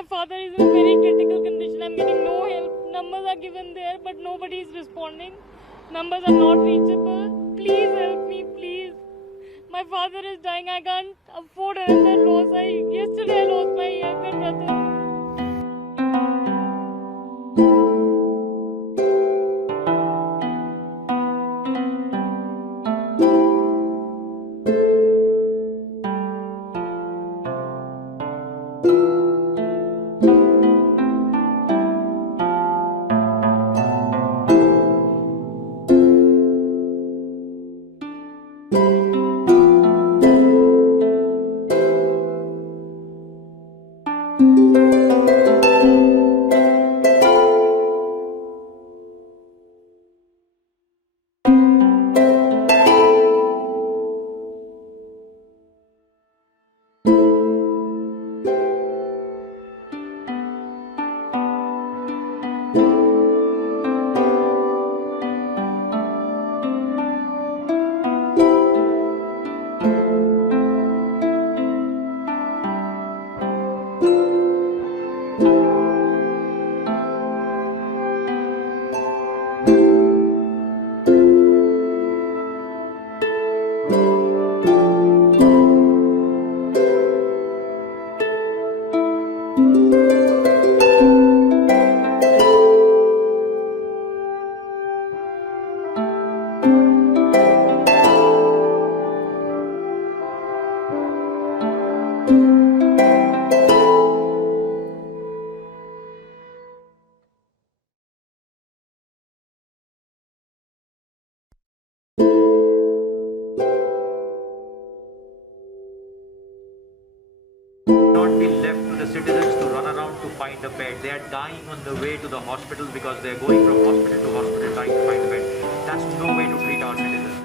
My father is in a very critical condition. I'm getting no help. Numbers are given there, but nobody is responding. Numbers are not reachable. Please help me, please. My father is dying. I can't afford another loss. Yesterday I lost my younger brother. Not be left to the citizens to run around to find a bed. They are dying on the way to the hospital because they are going from hospital to hospital trying to find a bed. That's no way to treat our citizens.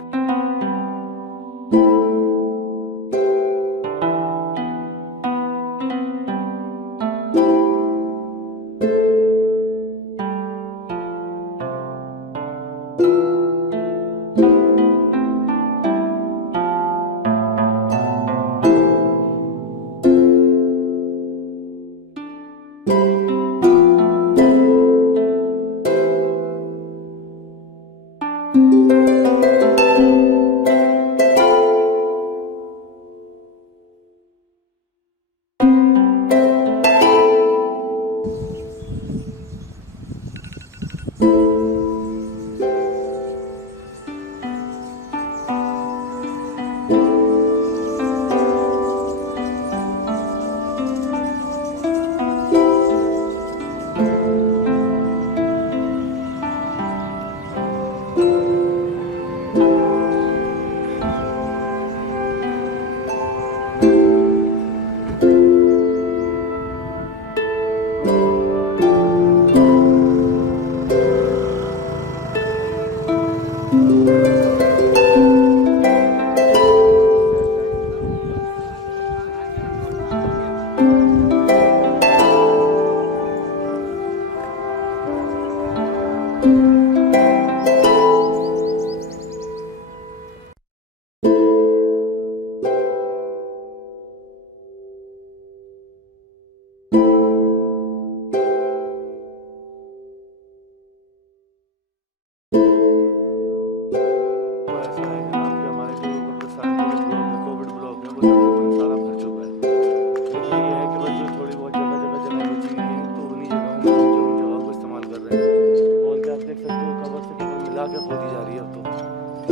होती जा रही है। अब तो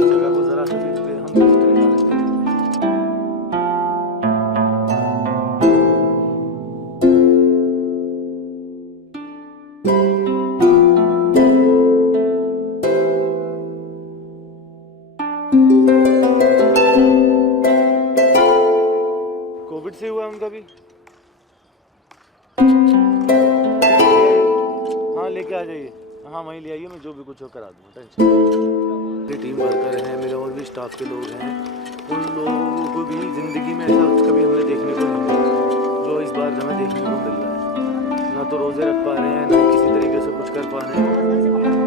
इस जगह को जरा सा भी हम नहीं जाने देंगे। कोविड से हुआ उनका भी। हाँ लेके आ जाइए, हाँ वहीं ले आइए, मैं जो भी कुछ हो करा दूँगा, टेंशन मेरी टीम वर्कर हैं, मेरे और भी स्टाफ के लोग हैं, उन लोगों को भी ज़िंदगी में ऐसा कभी हमने देखने को नहीं मिला जो इस बार हमें देखने को मिल रहा है। ना तो रोज़े रख पा रहे हैं, ना किसी तरीके से कुछ कर पा रहे हैं।